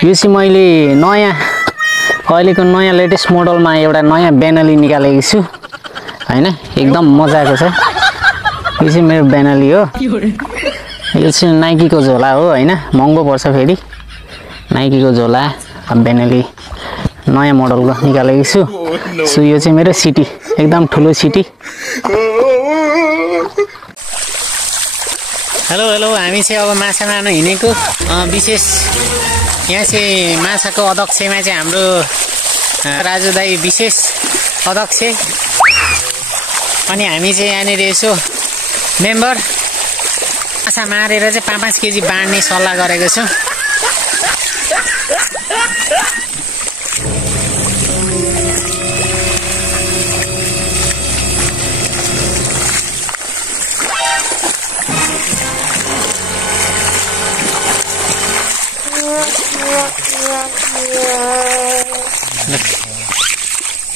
यो चाहिँ मैले नयाँ अहिलेको नयाँ लेटेस्ट मोडलमा एउटा नयाँ बेनली निकालेको छु हैन एकदम मजाको छ यो चाहिँ मेरो बेनली हो यो चाहिँ नाइकीको झोला हो हैन महँगो पर्छ फेरि नाइकीको झोला बेनली नयाँ मोडलको निकालेको छु सो यो चाहिँ मेरो सिटी एकदम ठुलो सिटी हेलो हेलो हामी चाहिँ अब माछा मार्न हिँडेको विशेष यहाँ चाहिँ माछाको अध्यक्षमा चाहिँ हाम्रो राजु दाई विशेष अध्यक्ष अनि हामी चाहिँ यहाँनिर यसो मेम्बर माछा मारेर चाहिँ 5-5 केजी बाँड्ने सल्लाह गरेको छु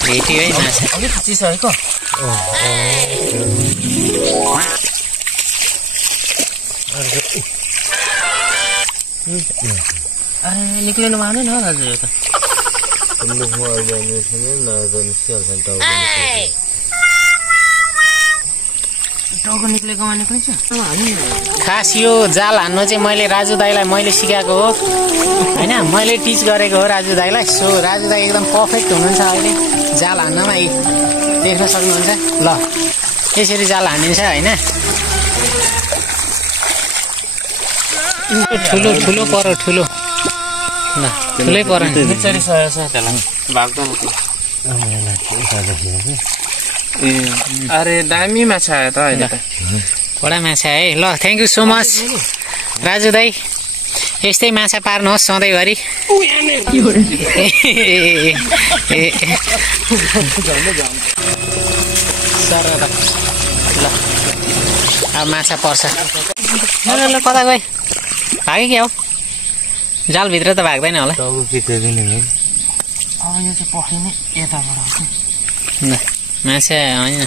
भेट्यो है माछा अलिक चिसो है अरे निक्लिनु मान्दैन दाजु यो त टाउको निक्लेको निक्लिन्छ खास यो जाल हान्नु चाहिँ मैले राजु दाईलाई मैले सिकाएको हो हैन मैले टिच गरेको हो राजु दाईलाई सो राजु दाई एकदम पर्फेक्ट हुनुहुन्छ अहिले जाल हान्नमा देख्न सक्नुहुन्छ ल यसरी जाल हानिन्छ हैन ठुलो ठुलो पर्यो ठुलो ल ठुलै पर्यो बिचरी सय छ त्यसलाई भाग्दैन अरे दामी माछा आयो त अहिले त बडा माछा है ल thank you so much Raju दाई यस्तै माछा पार्नुहोस् सधैँभरि सर ल अब माछा पर्छ ल ल कता गए भाग्यो क्या हो जालभित्र त भाग्दैन होला अब यो चाहिँ पक्रिने यताबाट ल माछा होइन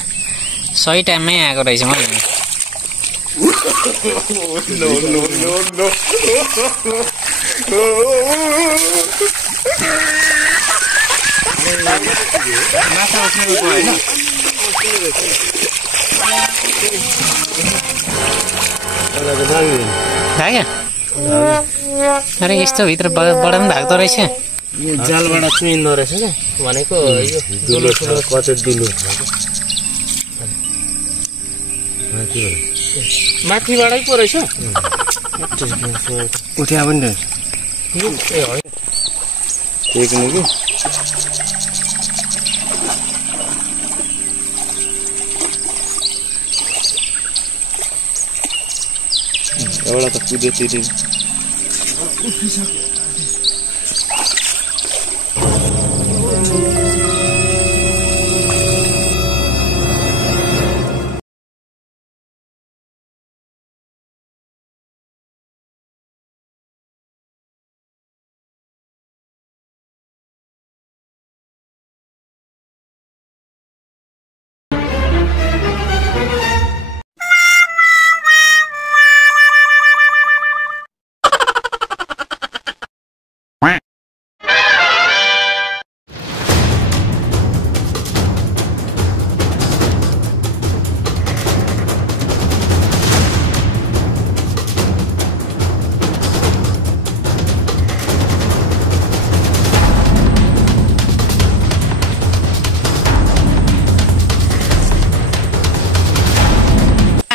सही टाइममै आएको रहेछ मलाई माछा उठेको होइन भाग्यो अरे यस्तो भित्र बडा पनि भाग्दो रहेछ यो जालबाट चुइन्दो रहेछ क्या भनेको यो दुलो ठुलो कचो दुलो माथिबाटै पो रहेछ उठ्या पनि देख्नु कि एउटा त कुद्यो त्यति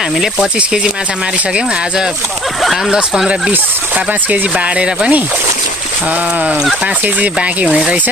हामीले 25 केजी माछा मारिसक्यौं आज 5, 10, 15, 20 5 केजी बाडेर पनि 5 केजी बाँकी हुने रहेछ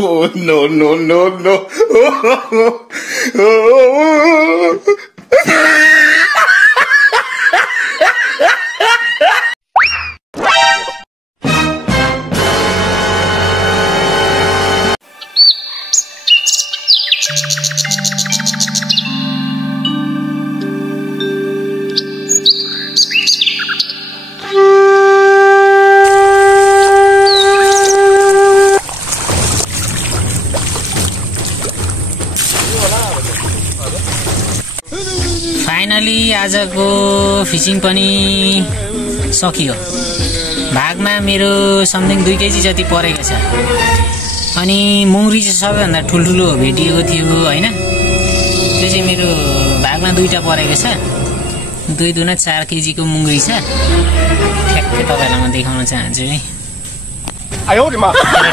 Oh, no. फाइनली आजको फिसिङ पनि सकियो। भागमा मेरो समथिङ 2 केजी जति परेको छ। अनि मुङ्ग्री चाहिँ सबैभन्दा ठुल्ठुलो भेटिएको थियो होइन। त्यो चाहिँ मेरो भागमा 2टा परेको छ। 2 दुना 4 केजीको मुङ्ग्री छ। ठ्याक्कै तपाईँलाई म देखाउन चाहन्छु है।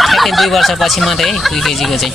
ठ्याक्कै 2 वर्षपछि मात्रै 2 केजीको चाहिँ।